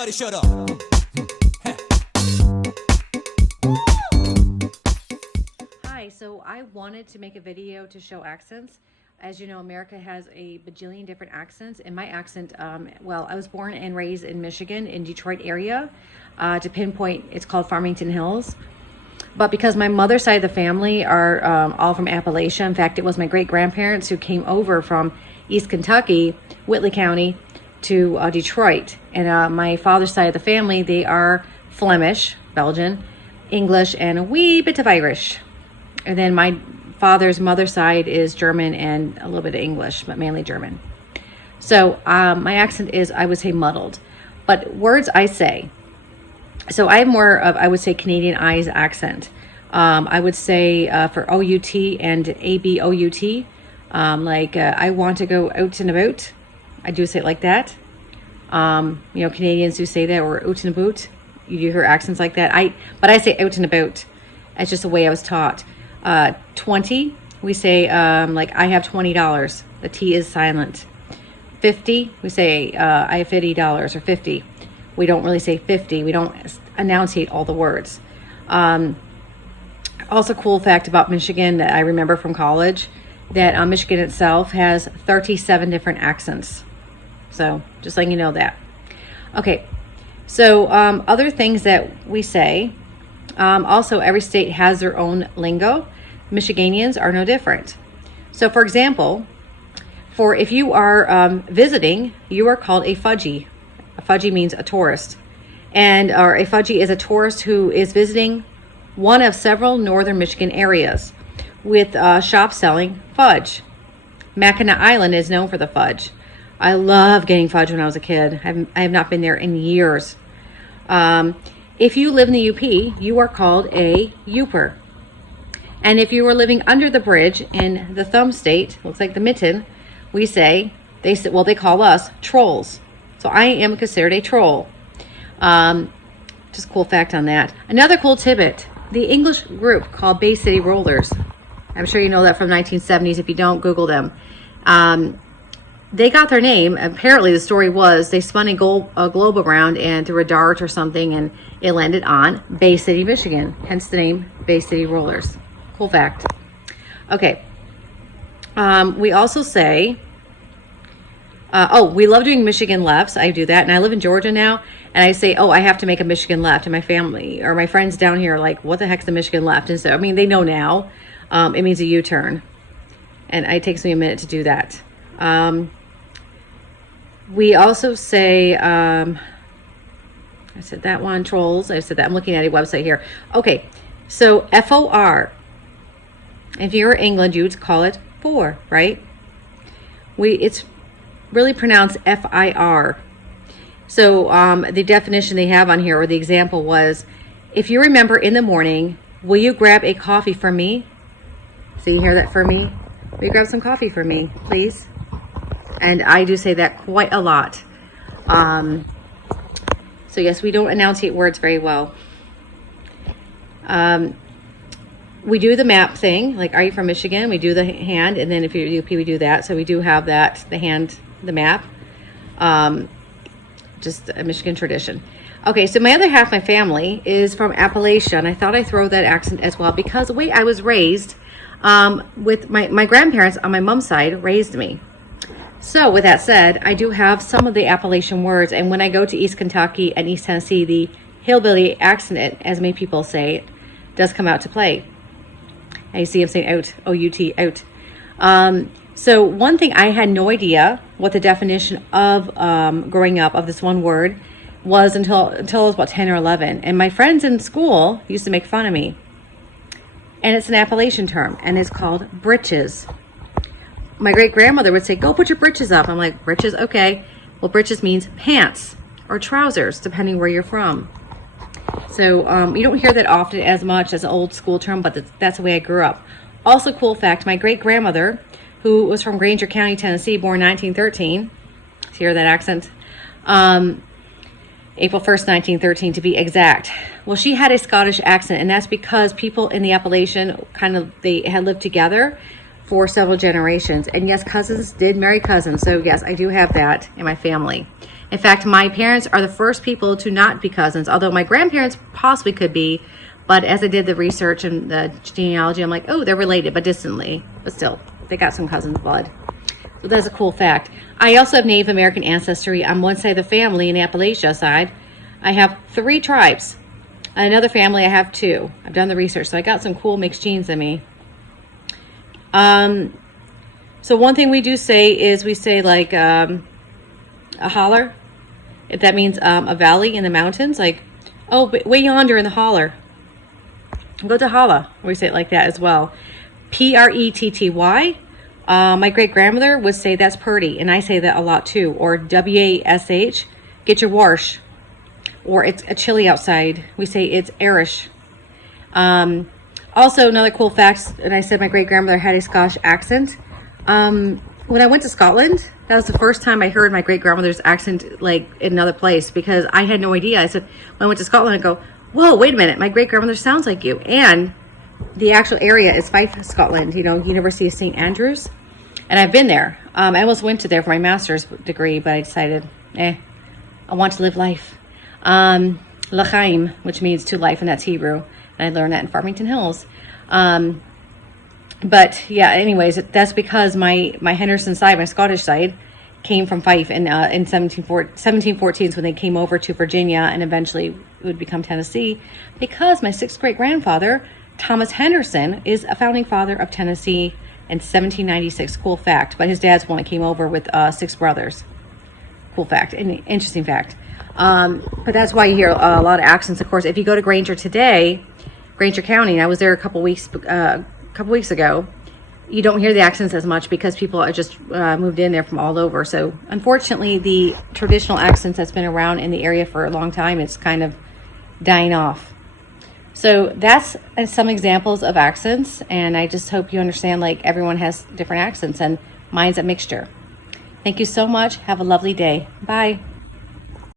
Everybody shut up. Hi, so I wanted to make a video to show accents. As you know, America has a bajillion different accents, and my accent, well, I was born and raised in Michigan, in Detroit area. To pinpoint, it's called Farmington Hills. But because my mother's side of the family are all from Appalachia, in fact, it was my great-grandparents who came over from East Kentucky, Whitley County, to Detroit. And my father's side of the family, they are Flemish, Belgian, English, and a wee bit of Irish. And then my father's mother's side is German and a little bit of English, but mainly German. So my accent is, I would say, muddled. But words I say. So I have more of, I would say, Canadian I's accent. I would say for O-U-T and A-B-O-U-T, I want to go out and about. I do say it like that. Canadians do say that, or out and about. You do hear accents like that. But I say out and about. It's just the way I was taught. 20, we say I have $20. The T is silent. 50, we say I have $50 or 50. We don't really say 50. We don't enunciate all the words. Also, cool fact about Michigan that I remember from college, that Michigan itself has 37 different accents. So just letting you know that. Okay, so other things that we say. Also, every state has their own lingo. Michiganians are no different. So, for example, if you are visiting, you are called a fudgy. A fudgy means a tourist. And a fudgy is a tourist who is visiting one of several northern Michigan areas with shops selling fudge. Mackinac Island is known for the fudge. I love getting fudge when I was a kid. I have not been there in years. If you live in the UP, you are called a Youper. And if you are living under the bridge in the thumb state, looks like the mitten, they call us trolls. So I am considered a troll. Just a cool fact on that. Another cool tidbit, the English group called Bay City Rollers. I'm sure you know that from 1970s. If you don't, Google them. They got their name. Apparently, the story was they spun a globe around and threw a dart or something, and it landed on Bay City, Michigan. Hence the name Bay City Rollers. Cool fact. Okay. We also say, we love doing Michigan lefts. I do that, and I live in Georgia now, and I say, I have to make a Michigan left, and my family or my friends down here are like, what the heck's the Michigan left? And so, they know now. It means a U-turn, and it takes me a minute to do that. We also say, I said that one, trolls. I said that. I'm looking at a website here. Okay, so F-O-R. If you're in England, you would call it for, right? It's really pronounced F-I-R. So the definition they have on here, or the example was, if you remember in the morning, will you grab a coffee for me? So you hear that, for me? Will you grab some coffee for me, please? And I do say that quite a lot. So yes, we don't enunciate words very well. We do the map thing, like, are you from Michigan? We do the hand, and then if you're UP, we do that. So we do have that, the hand, the map. Just a Michigan tradition. Okay, so my other half, my family, is from Appalachia, and I thought I'd throw that accent as well, because the way I was raised, with my grandparents on my mom's side raised me. So with that said, I do have some of the Appalachian words, and when I go to East Kentucky and East Tennessee, the hillbilly accent, as many people say, does come out to play. And you see I'm saying out, O-U-T, out. So one thing, I had no idea what the definition of growing up of this one word was until I was about 10 or 11. And my friends in school used to make fun of me. And it's an Appalachian term, and it's called britches. My great-grandmother would say, go put your britches up. I'm like, britches? Okay. Well, britches means pants or trousers, depending where you're from. So you don't hear that often as much as an old school term, but that's the way I grew up. Also, cool fact, my great-grandmother, who was from Granger County, Tennessee, born 1913. Hear that accent? April 1st, 1913 to be exact. Well, she had a Scottish accent, and that's because people in the Appalachian they had lived together for several generations. And yes, cousins did marry cousins. So yes, I do have that in my family. In fact, my parents are the first people to not be cousins, although my grandparents possibly could be. But as I did the research and the genealogy, I'm like, oh, they're related, but distantly. But still, they got some cousins' blood. So that's a cool fact. I also have Native American ancestry on one side of the family, in the Appalachia side. I have 3 tribes. Another family, I have 2. I've done the research, so I got some cool mixed genes in me. So one thing we do say is we say like a holler, if that means a valley in the mountains, like, oh, way yonder in the holler. Go to holla. We say it like that as well. Pretty. My great grandmother would say that's purty, and I say that a lot too. Or wash, get your wash. Or it's a chilly outside. We say it's airish. Also, another cool fact, and I said my great grandmother had a Scottish accent. When I went to Scotland, that was the first time I heard my great grandmother's accent, like in another place, because I had no idea. I said, when I went to Scotland, I go, whoa, wait a minute, my great grandmother sounds like you. And the actual area is Fife, Scotland, University of St. Andrews. And I've been there. I almost went to there for my master's degree, but I decided, I want to live life. L'chaim, which means to life, and that's Hebrew. And I learned that in Farmington Hills. But yeah, anyways, that's because my Henderson side, my Scottish side, came from Fife in 1714 when they came over to Virginia, and eventually would become Tennessee, because my 6th great grandfather, Thomas Henderson, is a founding father of Tennessee in 1796. Cool fact. But his dad's one that came over with 6 brothers. Cool fact. An interesting fact. But that's why you hear a lot of accents. Of course, if you go to Granger today, Granger County, and I was there a couple weeks ago, you don't hear the accents as much because people are just moved in there from all over. So unfortunately, the traditional accents that's been around in the area for a long time, it's kind of dying off. So that's some examples of accents, and I just hope you understand, like, everyone has different accents, and mine's a mixture. Thank you so much. Have a lovely day. Bye.